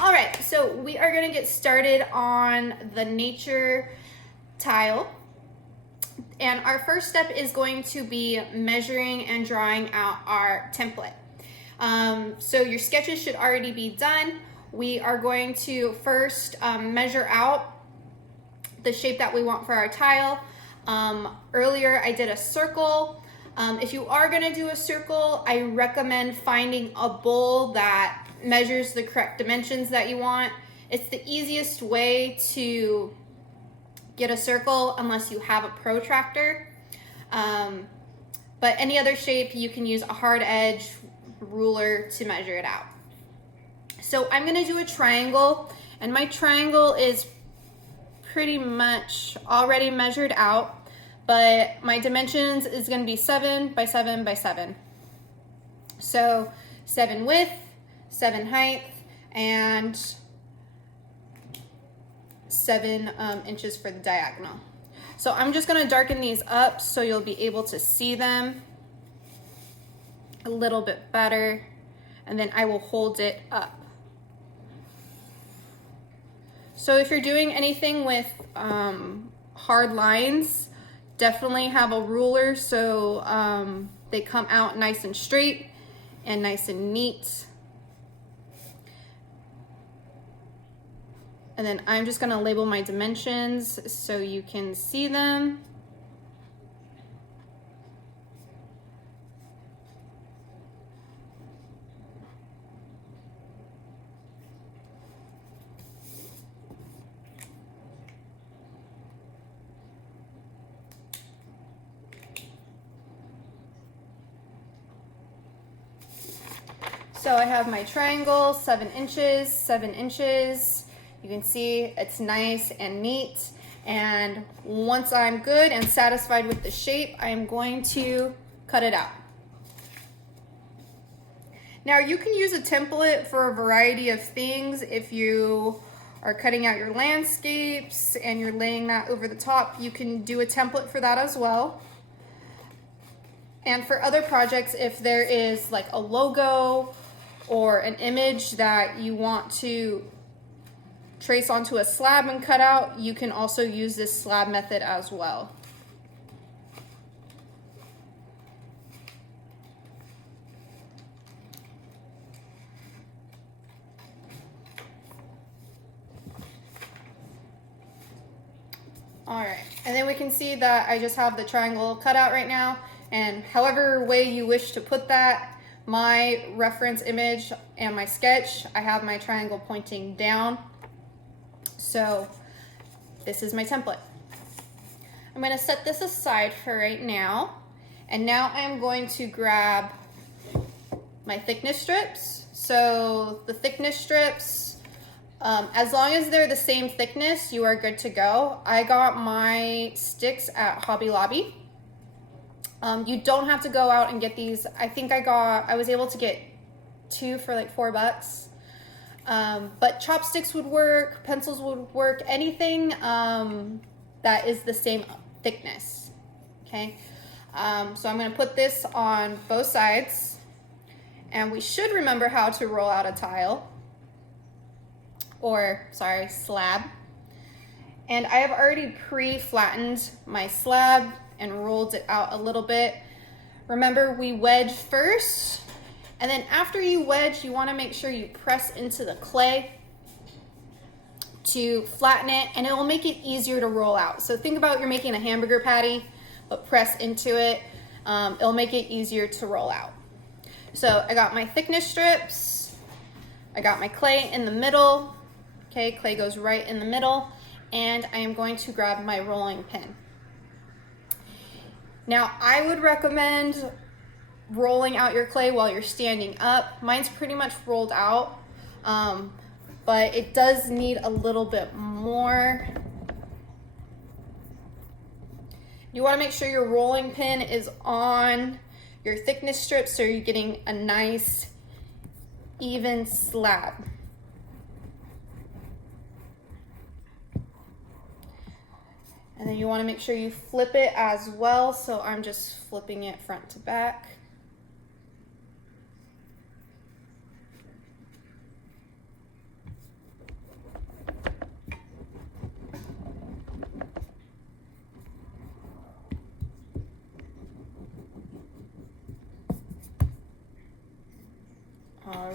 All right, so we are gonna get started on the nature tile. And our first step is going to be measuring and drawing out our template. So your sketches should already be done. We are going to first measure out the shape that we want for our tile. Earlier I did a circle. If you are gonna do a circle, I recommend finding a bowl that measures the correct dimensions that you want. It's the easiest way to get a circle unless you have a protractor. But any other shape, you can use a hard edge ruler to measure it out. So I'm gonna do a triangle, and my triangle is pretty much already measured out, but my dimensions is gonna be 7 by 7 by 7. So 7 width, 7 height, and 7 inches for the diagonal. So I'm just gonna darken these up so you'll be able to see them a little bit better, and then I will hold it up. So if you're doing anything with hard lines, definitely have a ruler so they come out nice and straight and nice and neat. And then I'm just gonna label my dimensions so you can see them. So I have my triangle, 7 inches, 7 inches. You can see it's nice and neat. And once I'm good and satisfied with the shape, I am going to cut it out. Now you can use a template for a variety of things. If you are cutting out your landscapes and you're laying that over the top, you can do a template for that as well. And for other projects, if there is like a logo or an image that you want to trace onto a slab and cut out, you can also use this slab method as well. All right, and then we can see that I just have the triangle cut out right now, and however way you wish to put that, my reference image and my sketch, I have my triangle pointing down. So this is my template. I'm gonna set this aside for right now. And now I'm going to grab my thickness strips. So the thickness strips, as long as they're the same thickness, you are good to go. I got my sticks at Hobby Lobby. You don't have to go out and get these. I think I was able to get 2 for like $4. But chopsticks would work, pencils would work, anything that is the same thickness, okay? So I'm gonna put this on both sides, and we should remember how to roll out a tile, or sorry, slab. And I have already pre-flattened my slab and rolled it out a little bit. Remember, we wedge first, and then after you wedge, you wanna make sure you press into the clay to flatten it, and it will make it easier to roll out. So think about you're making a hamburger patty, but press into it. It'll make it easier to roll out. So I got my thickness strips, I got my clay in the middle, okay, clay goes right in the middle, and I am going to grab my rolling pin. Now, I would recommend rolling out your clay while you're standing up. Mine's pretty much rolled out, but it does need a little bit more. You want to make sure your rolling pin is on your thickness strip so you're getting a nice even slab. And then you want to make sure you flip it as well, so I'm just flipping it front to back.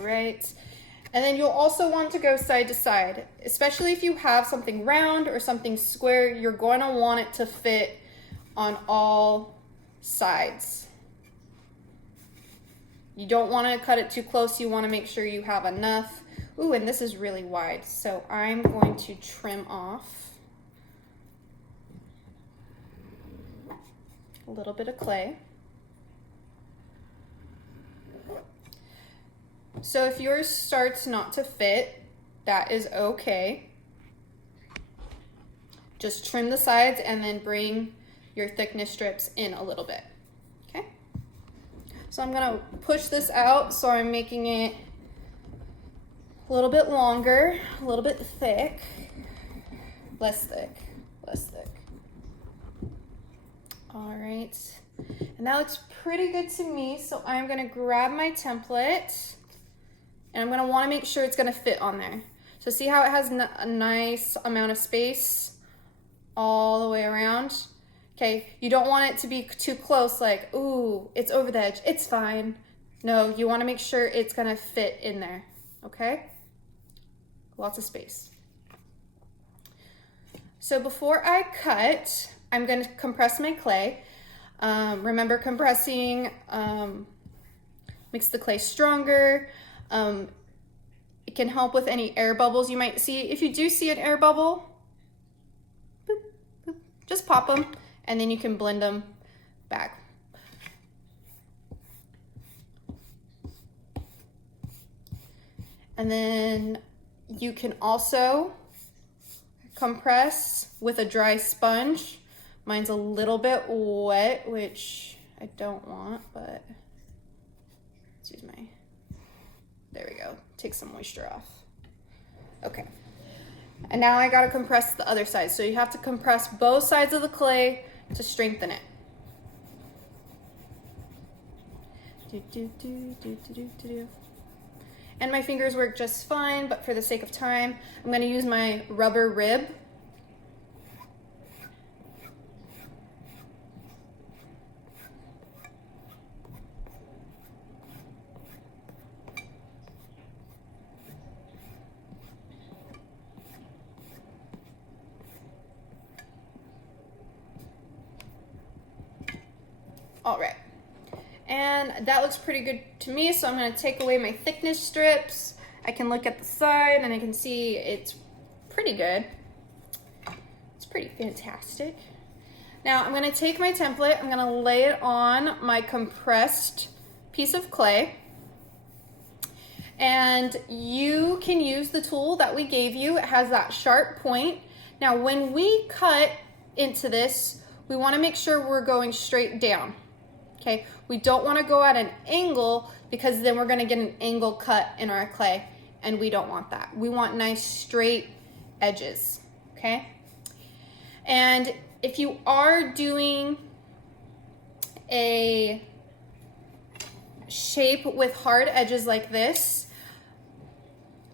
right. And then you'll also want to go side to side, especially if you have something round or something square, you're going to want it to fit on all sides. You don't want to cut it too close. You want to make sure you have enough. Ooh, and this is really wide, so I'm going to trim off a little bit of clay. So if yours starts not to fit, that is okay. Just trim the sides and then bring your thickness strips in a little bit, okay? So I'm gonna push this out, so I'm making it a little bit longer, a little bit thick, less thick. All right, and that looks pretty good to me, so I'm gonna grab my template and I'm gonna wanna make sure it's gonna fit on there. So see how it has a nice amount of space all the way around? Okay, you don't want it to be too close, like, ooh, it's over the edge, it's fine. No, you wanna make sure it's gonna fit in there, okay? Lots of space. So before I cut, I'm gonna compress my clay. Remember, compressing makes the clay stronger. It can help with any air bubbles you might see. If you do see an air bubble, boop, boop, just pop them and then you can blend them back. And then you can also compress with a dry sponge. Mine's a little bit wet, which I don't want, but let's use my, there we go. Take some moisture off. Okay. And now I gotta compress the other side. So you have to compress both sides of the clay to strengthen it. And my fingers work just fine, but for the sake of time, I'm gonna use my rubber rib. All right, and that looks pretty good to me, so I'm gonna take away my thickness strips. I can look at the side and I can see it's pretty good. It's pretty fantastic. Now I'm gonna take my template, I'm gonna lay it on my compressed piece of clay, and you can use the tool that we gave you. It has that sharp point. Now when we cut into this, we wanna make sure we're going straight down. Okay, we don't want to go at an angle because then we're going to get an angle cut in our clay, and we don't want that. We want nice straight edges, okay? And if you are doing a shape with hard edges like this,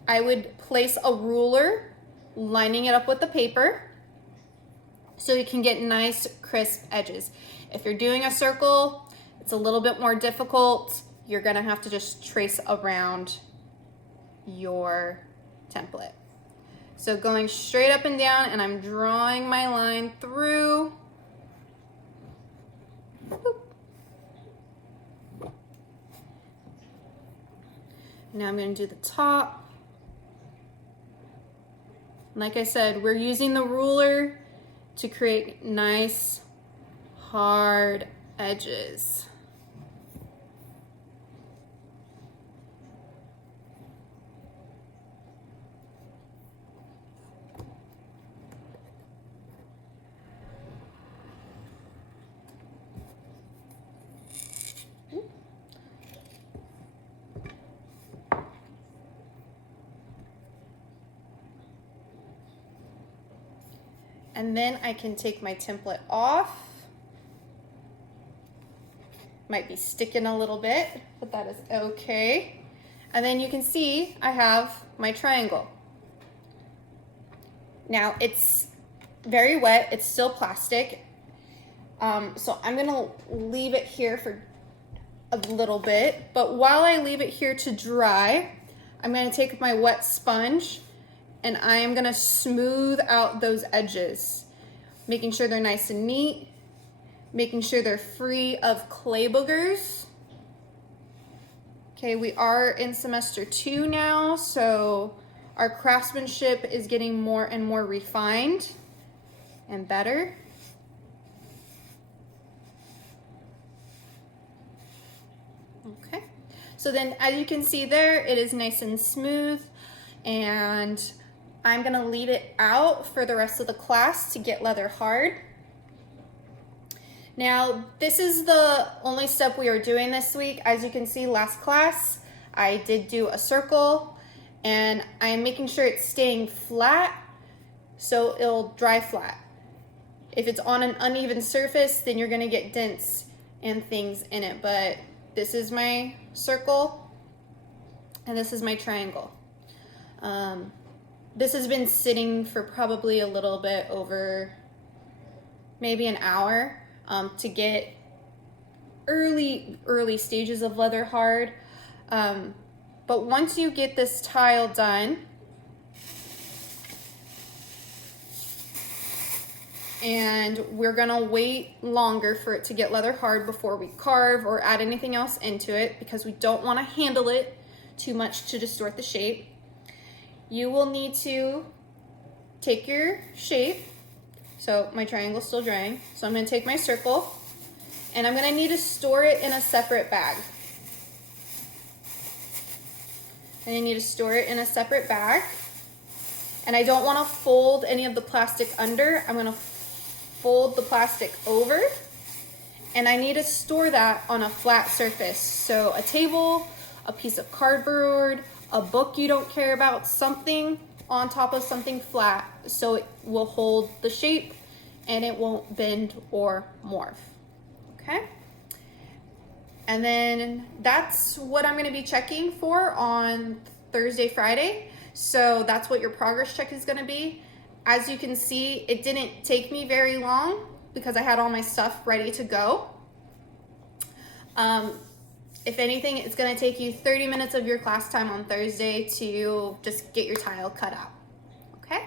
I would place a ruler lining it up with the paper so you can get nice crisp edges. If you're doing a circle, it's a little bit more difficult. You're gonna have to just trace around your template. So going straight up and down, and I'm drawing my line through. Now I'm gonna do the top. Like I said, we're using the ruler to create nice, hard edges. And then I can take my template off. Might be sticking a little bit, but that is okay. And then you can see I have my triangle. Now it's very wet, it's still plastic. So I'm gonna leave it here for a little bit, but while I leave it here to dry, I'm gonna take my wet sponge and I am gonna smooth out those edges, making sure they're nice and neat, making sure they're free of clay boogers. Okay, we are in semester 2 now, so our craftsmanship is getting more and more refined and better. Okay, so then as you can see there, it is nice and smooth, and I'm gonna leave it out for the rest of the class to get leather hard. Now, this is the only step we are doing this week. As you can see, last class, I did do a circle, and I am making sure it's staying flat so it'll dry flat. If it's on an uneven surface, then you're gonna get dents and things in it, but this is my circle, and this is my triangle. This has been sitting for probably a little bit over maybe an hour to get early stages of leather hard. But once you get this tile done, and we're gonna wait longer for it to get leather hard before we carve or add anything else into it, because we don't want to handle it too much to distort the shape. You will need to take your shape. So my triangle's still drying. So I'm gonna take my circle, and I'm gonna need to store it in a separate bag. And I need to store it in a separate bag. And I don't wanna fold any of the plastic under. I'm gonna fold the plastic over, and I need to store that on a flat surface. So a table, a piece of cardboard, a book you don't care about, something on top of something flat so it will hold the shape and it won't bend or morph. Okay? And then that's what I'm gonna be checking for on Thursday, Friday. So that's what your progress check is gonna be. As you can see, it didn't take me very long because I had all my stuff ready to go. If anything, it's gonna take you 30 minutes of your class time on Thursday to just get your tile cut out, okay?